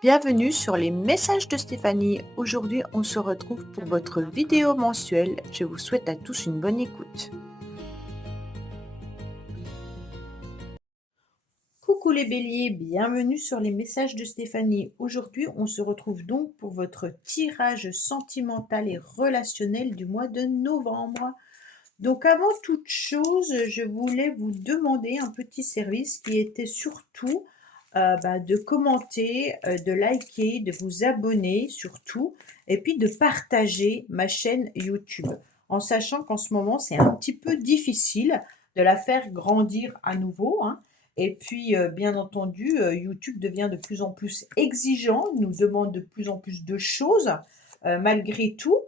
Bienvenue sur les messages de Stéphanie. Aujourd'hui, on se retrouve pour votre vidéo mensuelle. Je vous souhaite à tous une bonne écoute. Coucou les béliers, bienvenue sur les messages de Stéphanie. Aujourd'hui, on se retrouve donc pour votre tirage sentimental et relationnel du mois de novembre. Donc avant toute chose, je voulais vous demander un petit service qui était surtout de commenter, de liker, de vous abonner surtout, et puis de partager ma chaîne YouTube. En sachant qu'en ce moment, c'est un petit peu difficile de la faire grandir à nouveau, hein. Et puis, bien entendu, YouTube devient de plus en plus exigeant, nous demande de plus en plus de choses, malgré tout.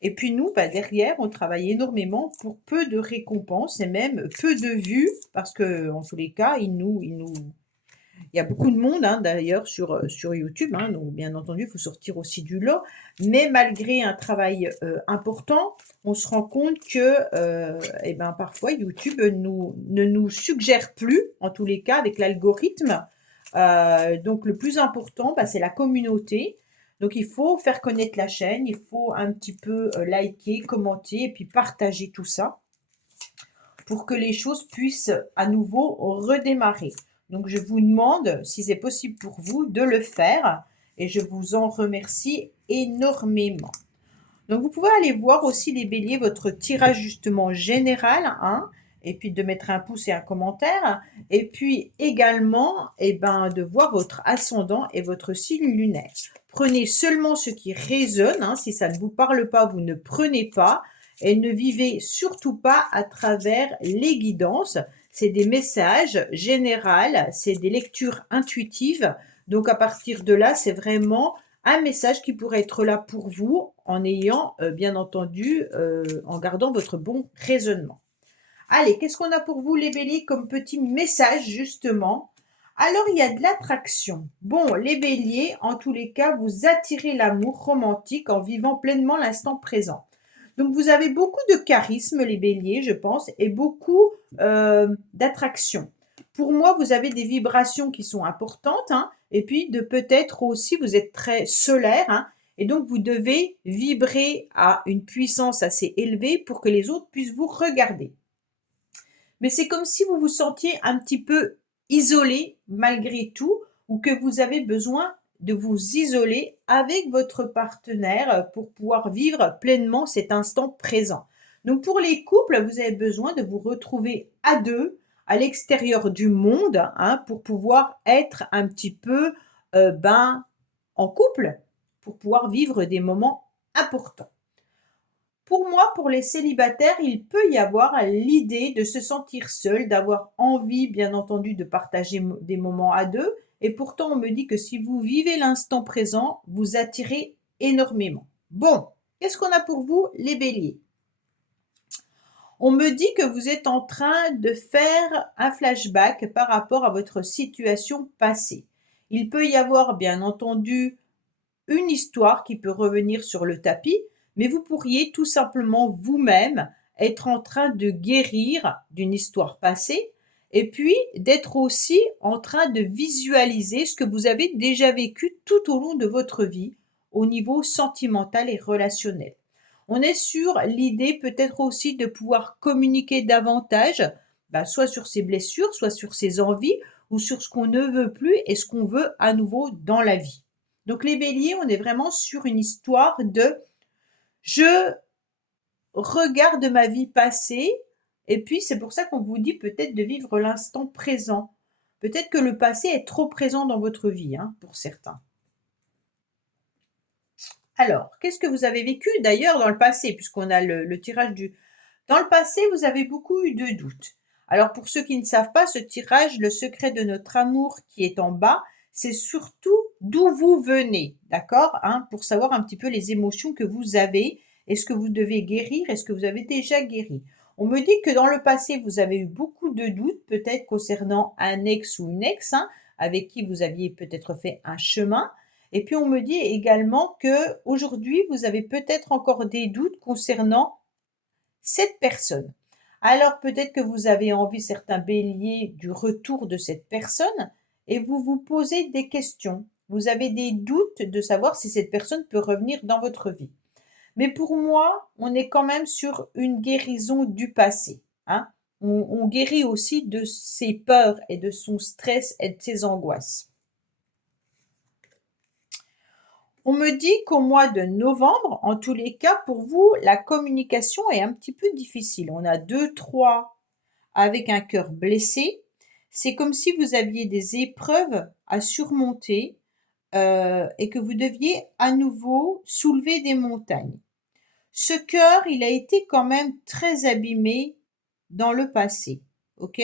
Et puis nous, derrière, on travaille énormément pour peu de récompenses et même peu de vues, parce que en tous les cas, il y a beaucoup de monde, hein, d'ailleurs sur YouTube, hein, donc bien entendu, il faut sortir aussi du lot. Mais malgré un travail important, on se rend compte que parfois YouTube ne nous suggère plus, en tous les cas avec l'algorithme. Donc le plus important, c'est la communauté. Donc il faut faire connaître la chaîne, il faut un petit peu liker, commenter et puis partager tout ça pour que les choses puissent à nouveau redémarrer. Donc je vous demande, si c'est possible pour vous, de le faire et je vous en remercie énormément. Donc vous pouvez aller voir aussi les béliers votre tirage justement général, hein, et puis de mettre un pouce et un commentaire, et puis également de voir votre ascendant et votre signe lunaire. Prenez seulement ce qui résonne, hein, si ça ne vous parle pas, vous ne prenez pas, et ne vivez surtout pas à travers les guidances. C'est des messages généraux, c'est des lectures intuitives, donc à partir de là, c'est vraiment un message qui pourrait être là pour vous en ayant, bien entendu, en gardant votre bon raisonnement. Allez, qu'est-ce qu'on a pour vous les béliers comme petit message justement? Alors il y a de l'attraction. Bon, les béliers, en tous les cas, vous attirez l'amour romantique en vivant pleinement l'instant présent. Donc vous avez beaucoup de charisme les béliers, je pense, et beaucoup d'attraction. Pour moi, vous avez des vibrations qui sont importantes, hein, et puis de peut-être aussi, vous êtes très solaire, hein, et donc vous devez vibrer à une puissance assez élevée pour que les autres puissent vous regarder. Mais c'est comme si vous vous sentiez un petit peu isolé malgré tout, ou que vous avez besoin de vous isoler avec votre partenaire pour pouvoir vivre pleinement cet instant présent. Donc pour les couples, vous avez besoin de vous retrouver à deux, à l'extérieur du monde, hein, pour pouvoir être un petit peu en couple, pour pouvoir vivre des moments importants. Pour moi, pour les célibataires, il peut y avoir l'idée de se sentir seul, d'avoir envie, bien entendu, de partager des moments à deux. Et pourtant, on me dit que si vous vivez l'instant présent, vous attirez énormément. Bon, qu'est-ce qu'on a pour vous, les béliers? On me dit que vous êtes en train de faire un flashback par rapport à votre situation passée. Il peut y avoir, bien entendu, une histoire qui peut revenir sur le tapis, mais vous pourriez tout simplement vous-même être en train de guérir d'une histoire passée et puis d'être aussi en train de visualiser ce que vous avez déjà vécu tout au long de votre vie au niveau sentimental et relationnel. On est sur l'idée peut-être aussi de pouvoir communiquer davantage, soit sur ses blessures, soit sur ses envies ou sur ce qu'on ne veut plus et ce qu'on veut à nouveau dans la vie. Donc les béliers, on est vraiment sur une histoire de je regarde ma vie passée et puis c'est pour ça qu'on vous dit peut-être de vivre l'instant présent. Peut-être que le passé est trop présent dans votre vie, hein, pour certains. Alors, qu'est-ce que vous avez vécu d'ailleurs dans le passé, puisqu'on a le tirage du... Dans le passé, vous avez beaucoup eu de doutes. Alors, pour ceux qui ne savent pas, ce tirage, le secret de notre amour qui est en bas, c'est surtout d'où vous venez, d'accord, hein, pour savoir un petit peu les émotions que vous avez. Est-ce que vous devez guérir? Est-ce que vous avez déjà guéri? On me dit que dans le passé, vous avez eu beaucoup de doutes, peut-être concernant un ex ou une ex, hein, avec qui vous aviez peut-être fait un chemin. Et puis on me dit également que aujourd'hui, vous avez peut-être encore des doutes concernant cette personne. Alors peut-être que vous avez envie, certains béliers, du retour de cette personne et vous vous posez des questions. vous avez des doutes de savoir si cette personne peut revenir dans votre vie. Mais pour moi, on est quand même sur une guérison du passé, hein. On guérit aussi de ses peurs et de son stress et de ses angoisses. On me dit qu'au mois de novembre, en tous les cas, pour vous, la communication est un petit peu difficile. On a 2, 3 avec un cœur blessé. C'est comme si vous aviez des épreuves à surmonter et que vous deviez à nouveau soulever des montagnes. Ce cœur, il a été quand même très abîmé dans le passé, ok?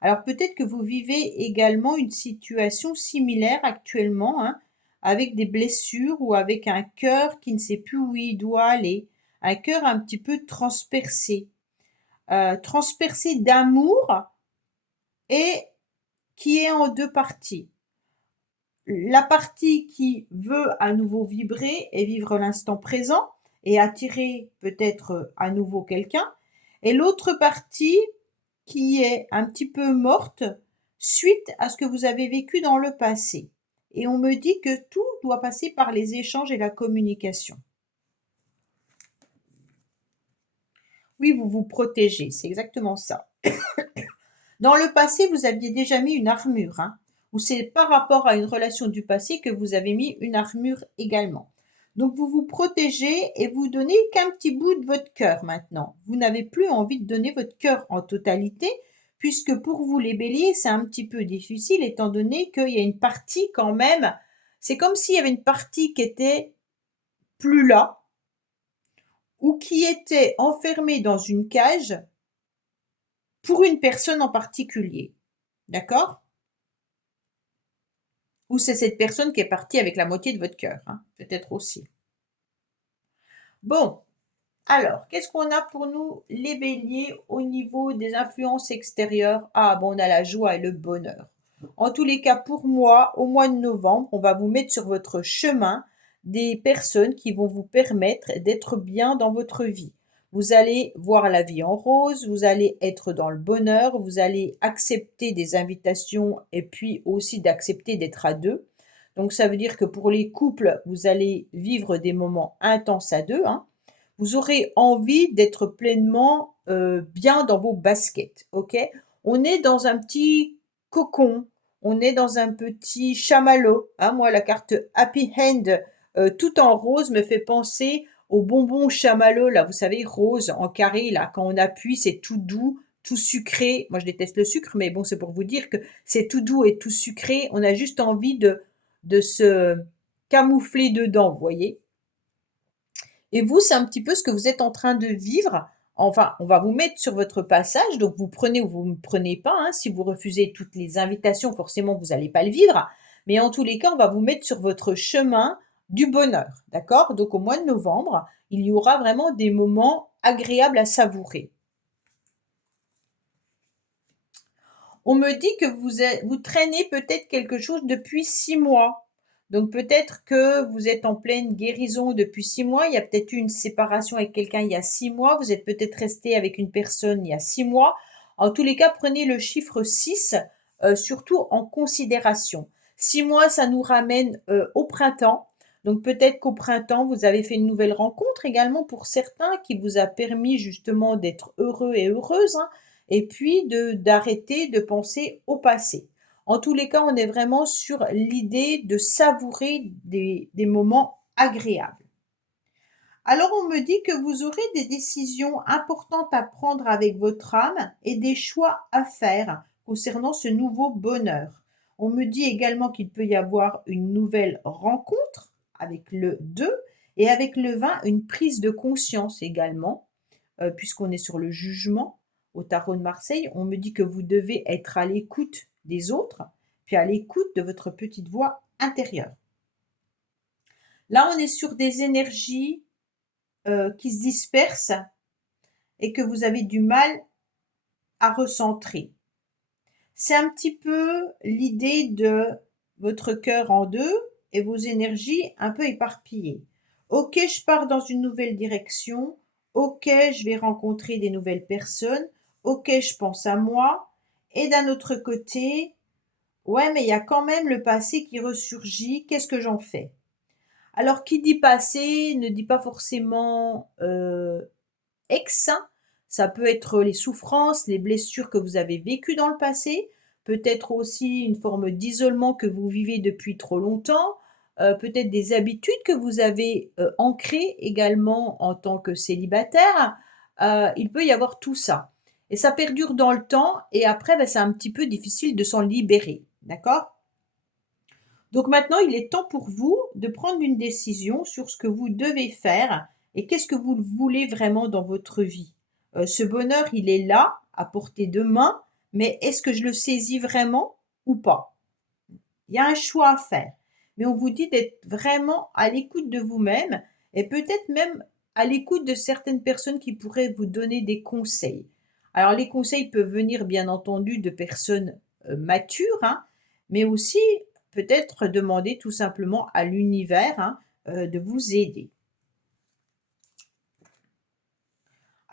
Alors peut-être que vous vivez également une situation similaire actuellement, hein, avec des blessures ou avec un cœur qui ne sait plus où il doit aller, un cœur un petit peu transpercé d'amour et qui est en deux parties. La partie qui veut à nouveau vibrer et vivre l'instant présent et attirer peut-être à nouveau quelqu'un, et l'autre partie qui est un petit peu morte suite à ce que vous avez vécu dans le passé. Et on me dit que tout doit passer par les échanges et la communication. Oui, vous vous protégez, c'est exactement ça. Dans le passé, vous aviez déjà mis une armure, hein, ou c'est par rapport à une relation du passé que vous avez mis une armure également. Donc vous vous protégez et vous donnez qu'un petit bout de votre cœur maintenant. Vous n'avez plus envie de donner votre cœur en totalité, puisque pour vous les béliers, c'est un petit peu difficile étant donné qu'il y a une partie quand même, c'est comme s'il y avait une partie qui était plus là, ou qui était enfermée dans une cage pour une personne en particulier. D'accord? Ou c'est cette personne qui est partie avec la moitié de votre cœur, hein, peut-être aussi. Bon, alors, qu'est-ce qu'on a pour nous, les béliers, au niveau des influences extérieures? Ah, bon, on a la joie et le bonheur. En tous les cas, pour moi, au mois de novembre, on va vous mettre sur votre chemin des personnes qui vont vous permettre d'être bien dans votre vie. Vous allez voir la vie en rose, vous allez être dans le bonheur, vous allez accepter des invitations et puis aussi d'accepter d'être à deux. Donc ça veut dire que pour les couples, vous allez vivre des moments intenses à deux, hein. Vous aurez envie d'être pleinement bien dans vos baskets, ok? On est dans un petit cocon, on est dans un petit chamallow, hein. Moi, la carte Happy Hand tout en rose me fait penser aux bonbons chamallow, là, vous savez, rose en carré, là, quand on appuie, c'est tout doux, tout sucré. Moi, je déteste le sucre, mais bon, c'est pour vous dire que c'est tout doux et tout sucré. On a juste envie de se camoufler dedans, vous voyez? Et vous, c'est un petit peu ce que vous êtes en train de vivre. Enfin, on va vous mettre sur votre passage, donc vous prenez ou vous ne prenez pas, hein. Si vous refusez toutes les invitations, forcément, vous n'allez pas le vivre. Mais en tous les cas, on va vous mettre sur votre chemin du bonheur, d'accord? Donc au mois de novembre, il y aura vraiment des moments agréables à savourer. On me dit que vous traînez peut-être quelque chose depuis 6 mois. Donc peut-être que vous êtes en pleine guérison depuis 6 mois. Il y a peut-être eu une séparation avec quelqu'un il y a 6 mois. Vous êtes peut-être resté avec une personne il y a 6 mois. En tous les cas, prenez le chiffre 6, surtout en considération. 6 mois, ça nous ramène au printemps. Donc peut-être qu'au printemps, vous avez fait une nouvelle rencontre également pour certains qui vous a permis justement d'être heureux et heureuse, hein, et puis d'arrêter de penser au passé. En tous les cas, on est vraiment sur l'idée de savourer des moments agréables. Alors on me dit que vous aurez des décisions importantes à prendre avec votre âme et des choix à faire concernant ce nouveau bonheur. On me dit également qu'il peut y avoir une nouvelle rencontre avec le 2 et avec le 20, une prise de conscience également, puisqu'on est sur le jugement au tarot de Marseille. On me dit que vous devez être à l'écoute des autres, puis à l'écoute de votre petite voix intérieure. Là, on est sur des énergies qui se dispersent et que vous avez du mal à recentrer. C'est un petit peu l'idée de votre cœur en deux et vos énergies un peu éparpillées. Ok, je pars dans une nouvelle direction. Ok, je vais rencontrer des nouvelles personnes. Ok, je pense à moi. Et d'un autre côté, Ouais, mais il y a quand même le passé qui ressurgit. Qu'est-ce que j'en fais? Alors qui dit passé ne dit pas forcément, ex, hein. Ça peut être les souffrances, les blessures que vous avez vécues dans le passé, peut-être aussi une forme d'isolement que vous vivez depuis trop longtemps, peut-être des habitudes que vous avez, ancrées également en tant que célibataire. Il peut y avoir tout ça et ça perdure dans le temps et après, c'est un petit peu difficile de s'en libérer, d'accord? Donc maintenant, il est temps pour vous de prendre une décision sur ce que vous devez faire et qu'est-ce que vous voulez vraiment dans votre vie. Ce bonheur, il est là, à portée de main, mais est-ce que je le saisis vraiment ou pas? Il y a un choix à faire. Mais on vous dit d'être vraiment à l'écoute de vous-même et peut-être même à l'écoute de certaines personnes qui pourraient vous donner des conseils. Alors les conseils peuvent venir bien entendu de personnes matures, hein, mais aussi peut-être demander tout simplement à l'univers, hein, de vous aider.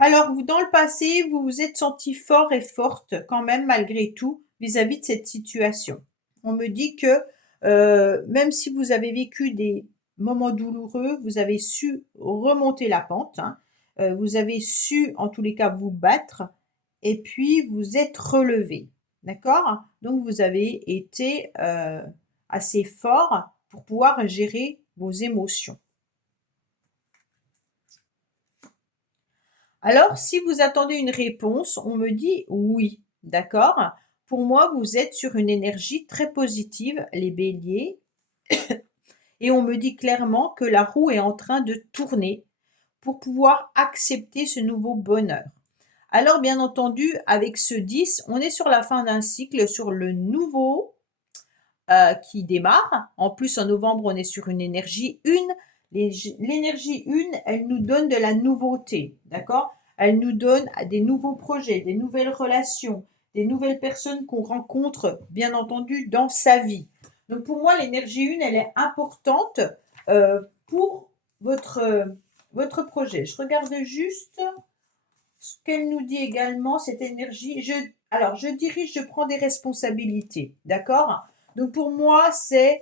Alors, vous, dans le passé, vous vous êtes senti fort et forte quand même malgré tout vis-à-vis de cette situation. On me dit que même si vous avez vécu des moments douloureux, vous avez su remonter la pente, hein. Vous avez su en tous les cas vous battre et puis vous êtes relevé. D'accord? Donc vous avez été assez fort pour pouvoir gérer vos émotions. Alors, si vous attendez une réponse, on me dit oui, d'accord? Pour moi, vous êtes sur une énergie très positive, les béliers, et on me dit clairement que la roue est en train de tourner pour pouvoir accepter ce nouveau bonheur. Alors, bien entendu, avec ce 10, on est sur la fin d'un cycle, sur le nouveau qui démarre. En plus, en novembre, on est sur une énergie 1. L'énergie 1, elle nous donne de la nouveauté, d'accord? Elle nous donne des nouveaux projets, des nouvelles relations, des nouvelles personnes qu'on rencontre, bien entendu, dans sa vie. Donc pour moi, l'énergie 1, elle est importante pour votre projet. Je regarde juste ce qu'elle nous dit également, cette énergie. Alors, je dirige, je prends des responsabilités, d'accord? Donc pour moi, c'est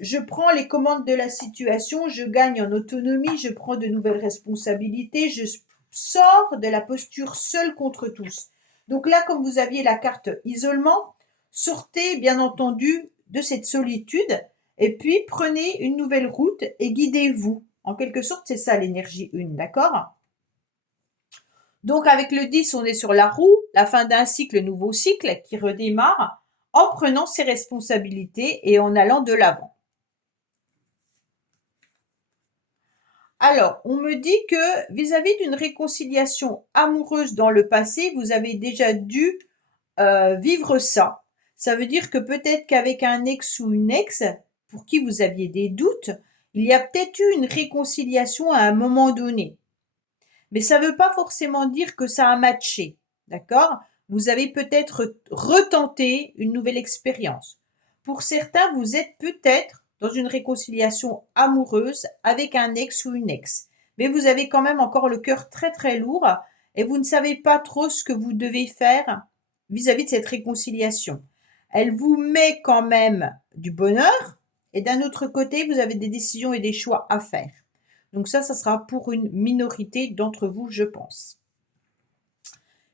je prends les commandes de la situation, je gagne en autonomie, je prends de nouvelles responsabilités, je sors de la posture seule contre tous. Donc là, comme vous aviez la carte isolement, sortez bien entendu de cette solitude et puis prenez une nouvelle route et guidez-vous. En quelque sorte, c'est ça l'énergie 1, d'accord? Donc avec le 10, on est sur la roue, la fin d'un cycle, nouveau cycle qui redémarre en prenant ses responsabilités et en allant de l'avant. Alors, on me dit que vis-à-vis d'une réconciliation amoureuse dans le passé, vous avez déjà dû vivre ça. Ça veut dire que peut-être qu'avec un ex ou une ex, pour qui vous aviez des doutes, il y a peut-être eu une réconciliation à un moment donné. Mais ça ne veut pas forcément dire que ça a matché, d'accord? Vous avez peut-être retenté une nouvelle expérience. Pour certains, vous êtes peut-être dans une réconciliation amoureuse avec un ex ou une ex. Mais vous avez quand même encore le cœur très très lourd et vous ne savez pas trop ce que vous devez faire vis-à-vis de cette réconciliation. Elle vous met quand même du bonheur et d'un autre côté, vous avez des décisions et des choix à faire. Donc ça sera pour une minorité d'entre vous, je pense.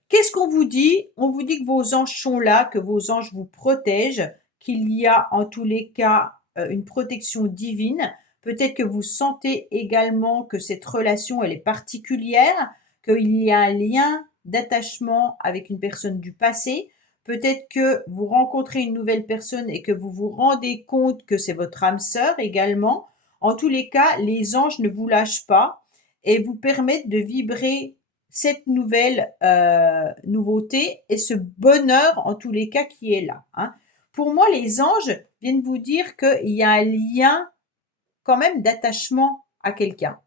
Qu'est-ce qu'on vous dit? On vous dit que vos anges sont là, que vos anges vous protègent, qu'il y a en tous les cas une protection divine. Peut-être que vous sentez également que cette relation, elle est particulière, qu'il y a un lien d'attachement avec une personne du passé. Peut-être que vous rencontrez une nouvelle personne et que vous vous rendez compte que c'est votre âme sœur également. En tous les cas, les anges ne vous lâchent pas et vous permettent de vibrer cette nouvelle nouveauté et ce bonheur en tous les cas qui est là, hein. Pour moi, les anges viennent vous dire qu'il y a un lien quand même d'attachement à quelqu'un.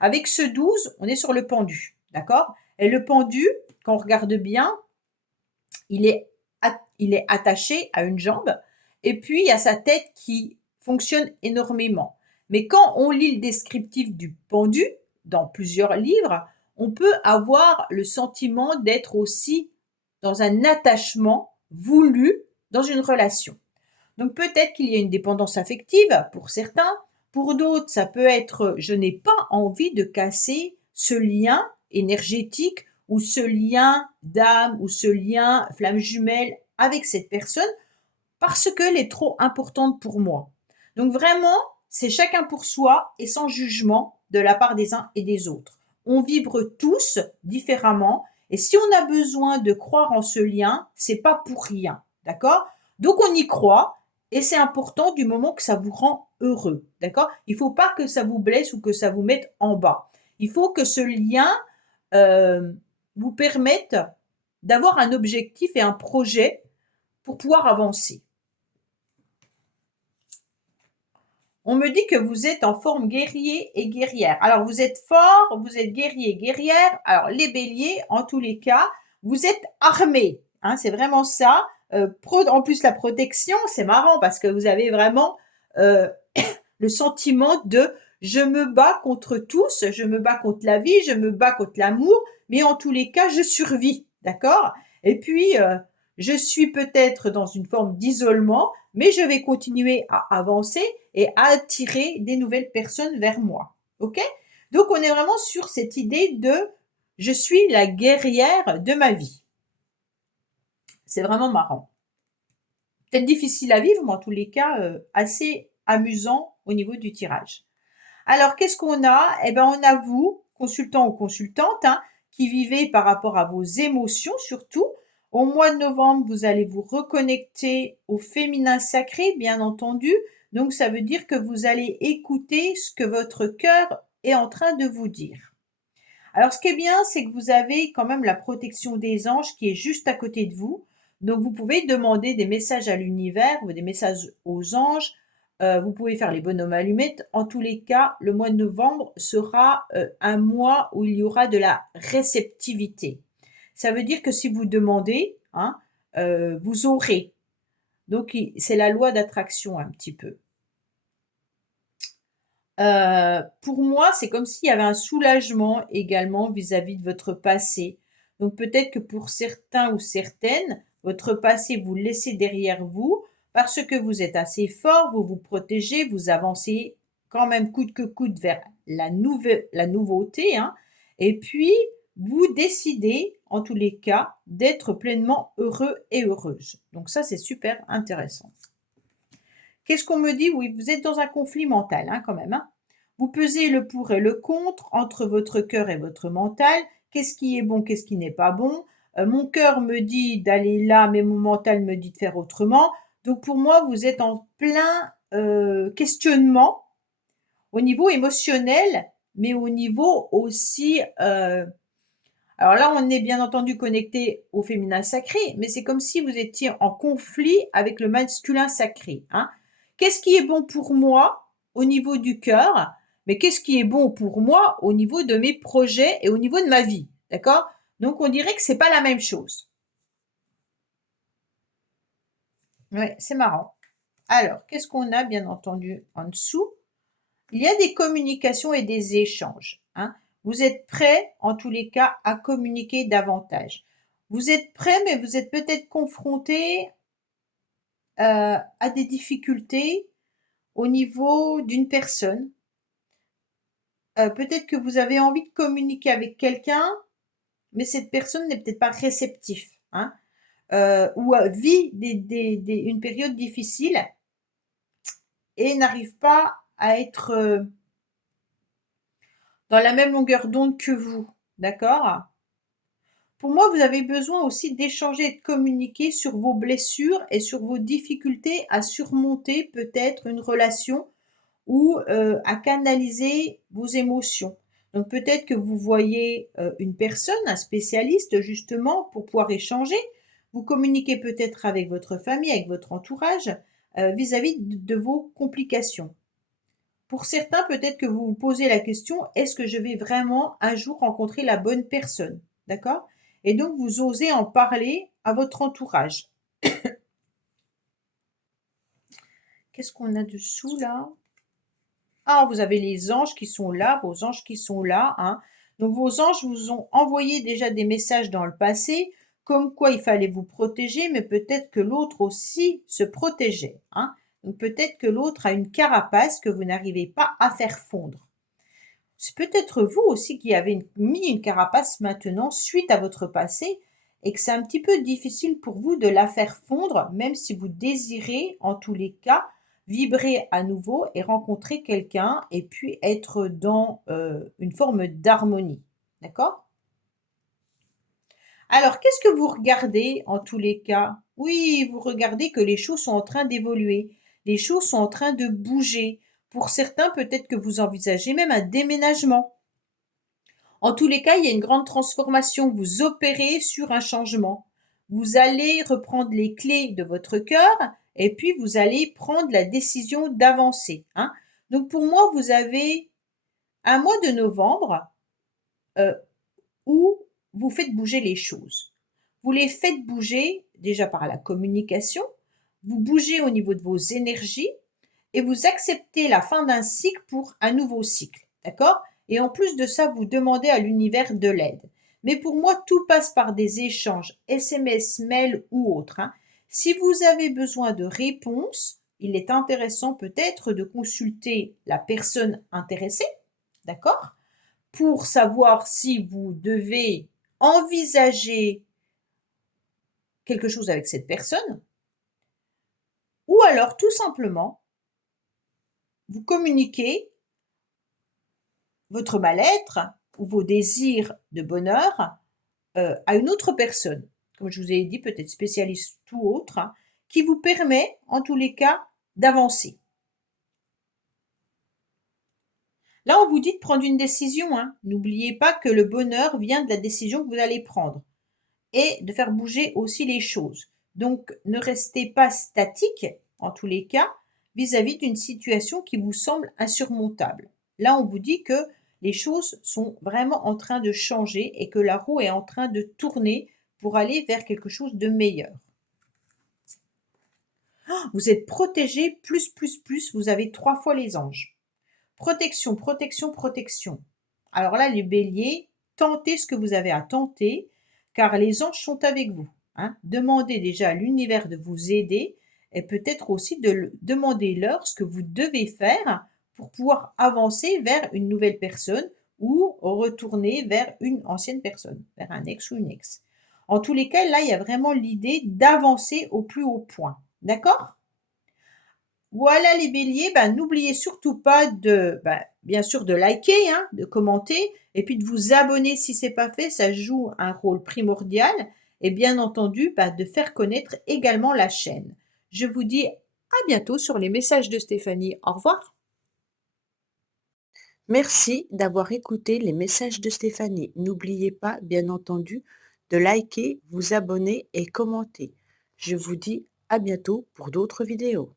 Avec ce 12, on est sur le pendu, d'accord? Et le pendu, quand on regarde bien, il est, il est attaché à une jambe et puis il y a sa tête qui fonctionne énormément. Mais quand on lit le descriptif du pendu dans plusieurs livres, on peut avoir le sentiment d'être aussi dans un attachement voulu dans une relation. Donc peut-être qu'il y a une dépendance affective pour certains, pour d'autres ça peut être je n'ai pas envie de casser ce lien énergétique ou ce lien d'âme ou ce lien flamme jumelle avec cette personne parce qu'elle est trop importante pour moi. Donc vraiment, c'est chacun pour soi et sans jugement de la part des uns et des autres. On vibre tous différemment et si on a besoin de croire en ce lien, c'est pas pour rien, d'accord? Donc on y croit et c'est important du moment que ça vous rend heureux, d'accord? Il faut pas que ça vous blesse ou que ça vous mette en bas. Il faut que ce lien euh, vous permette d'avoir un objectif et un projet pour pouvoir avancer. On me dit que vous êtes en forme guerrier et guerrière. Alors, vous êtes fort, vous êtes guerrier et guerrière. Alors, les béliers, en tous les cas, vous êtes armés. Hein, c'est vraiment ça. En plus, la protection, c'est marrant parce que vous avez vraiment euh, le sentiment de je me bats contre tous, je me bats contre la vie, je me bats contre l'amour, mais en tous les cas, je survis. D'accord? Et puis, je suis peut-être dans une forme d'isolement, mais je vais continuer à avancer et à attirer des nouvelles personnes vers moi. Ok? Donc on est vraiment sur cette idée de je suis la guerrière de ma vie. C'est vraiment marrant. Peut-être difficile à vivre, mais en tous les cas assez amusant au niveau du tirage. Alors qu'est-ce qu'on a? Eh bien on a vous, consultant ou consultante, hein, qui vivez par rapport à vos émotions surtout. Au mois de novembre, vous allez vous reconnecter au féminin sacré, bien entendu. Donc ça veut dire que vous allez écouter ce que votre cœur est en train de vous dire. Alors ce qui est bien, c'est que vous avez quand même la protection des anges qui est juste à côté de vous. Donc vous pouvez demander des messages à l'univers ou des messages aux anges. Vous pouvez faire les bonhommes allumettes. En tous les cas, le mois de novembre sera un mois où il y aura de la réceptivité. Ça veut dire que si vous demandez, hein, vous aurez. Donc c'est la loi d'attraction un petit peu. Pour moi, c'est comme s'il y avait un soulagement également vis-à-vis de votre passé. Donc peut-être que pour certains ou certaines, votre passé, vous le laissez derrière vous parce que vous êtes assez fort, vous vous protégez, vous avancez quand même coûte que coûte vers la nouveauté, hein. Et puis, vous décidez, en tous les cas, d'être pleinement heureux et heureuse. Donc ça, c'est super intéressant. Qu'est-ce qu'on me dit? Oui, vous êtes dans un conflit mental, hein, quand même, hein. Vous pesez le pour et le contre entre votre cœur et votre mental. Qu'est-ce qui est bon, qu'est-ce qui n'est pas bon? Mon cœur me dit d'aller là, mais mon mental me dit de faire autrement. Donc pour moi, vous êtes en plein questionnement au niveau émotionnel, mais au niveau aussi alors là, on est bien entendu connecté au féminin sacré, mais c'est comme si vous étiez en conflit avec le masculin sacré, hein. Qu'est-ce qui est bon pour moi au niveau du cœur, mais qu'est-ce qui est bon pour moi au niveau de mes projets et au niveau de ma vie, d'accord? Donc on dirait que c'est pas la même chose. Ouais, c'est marrant. Alors, qu'est-ce qu'on a bien entendu en dessous? Il y a des communications et des échanges, hein. Vous êtes prêt, en tous les cas, à communiquer davantage. Vous êtes prêt, mais vous êtes peut-être confronté à des difficultés au niveau d'une personne. Peut-être que vous avez envie de communiquer avec quelqu'un, mais cette personne n'est peut-être pas réceptive, hein, ou vit une période difficile et n'arrive pas à être dans la même longueur d'onde que vous, d'accord? Pour moi, vous avez besoin aussi d'échanger et de communiquer sur vos blessures et sur vos difficultés à surmonter peut-être une relation ou à canaliser vos émotions. Donc peut-être que vous voyez une personne, un spécialiste justement pour pouvoir échanger. Vous communiquez peut-être avec votre famille, avec votre entourage vis-à-vis de vos complications. Pour certains, peut-être que vous vous posez la question, est-ce que je vais vraiment un jour rencontrer la bonne personne? D'accord? Et donc, vous osez en parler à votre entourage. Qu'est-ce qu'on a dessous là? Ah, vous avez les anges qui sont là, vos anges qui sont là, hein. Donc, vos anges vous ont envoyé déjà des messages dans le passé, comme quoi il fallait vous protéger, mais peut-être que l'autre aussi se protégeait, hein. Donc peut-être que l'autre a une carapace que vous n'arrivez pas à faire fondre. C'est peut-être vous aussi qui avez mis une carapace maintenant suite à votre passé et que c'est un petit peu difficile pour vous de la faire fondre, même si vous désirez, en tous les cas, vibrer à nouveau et rencontrer quelqu'un et puis être dans une forme d'harmonie. D'accord? Alors, qu'est-ce que vous regardez en tous les cas? Oui, vous regardez que les choses sont en train d'évoluer, les choses sont en train de bouger. Pour certains, peut-être que vous envisagez même un déménagement. En tous les cas, il y a une grande transformation. Vous opérez sur un changement. Vous allez reprendre les clés de votre cœur et puis vous allez prendre la décision d'avancer, hein. Donc pour moi, vous avez un mois de novembre euh, où vous faites bouger les choses. Vous les faites bouger déjà par la communication, vous bougez au niveau de vos énergies et vous acceptez la fin d'un cycle pour un nouveau cycle. D'accord? Et en plus de ça, vous demandez à l'univers de l'aide. Mais pour moi, tout passe par des échanges, SMS, mail ou autres, hein. Si vous avez besoin de réponses, il est intéressant peut-être de consulter la personne intéressée, d'accord? Pour savoir si vous devez envisager quelque chose avec cette personne, ou alors tout simplement, vous communiquez votre mal-être ou vos désirs de bonheur à une autre personne, comme je vous ai dit, peut-être spécialiste ou autre, hein, qui vous permet, en tous les cas, d'avancer. Là, on vous dit de prendre une décision, hein. N'oubliez pas que le bonheur vient de la décision que vous allez prendre et de faire bouger aussi les choses. Donc, ne restez pas statique, en tous les cas, vis-à-vis d'une situation qui vous semble insurmontable. Là, on vous dit que les choses sont vraiment en train de changer et que la roue est en train de tourner pour aller vers quelque chose de meilleur. Vous êtes protégé, plus, vous avez 3 fois les anges. Protection, protection, protection. Alors là, les béliers, tentez ce que vous avez à tenter, car les anges sont avec vous, hein. Demandez déjà à l'univers de vous aider et peut-être aussi de demander leur ce que vous devez faire pour pouvoir avancer vers une nouvelle personne ou retourner vers une ancienne personne, vers un ex ou une ex. En tous les cas, là, il y a vraiment l'idée d'avancer au plus haut point. D'accord? Voilà les béliers, ben, n'oubliez surtout pas de, ben, bien sûr de liker, hein, de commenter et puis de vous abonner si ce n'est pas fait, ça joue un rôle primordial et bien entendu, ben, de faire connaître également la chaîne. Je vous dis à bientôt sur les messages de Stéphanie. Au revoir. Merci d'avoir écouté les messages de Stéphanie. N'oubliez pas, bien entendu, de liker, vous abonner et commenter. Je vous dis à bientôt pour d'autres vidéos.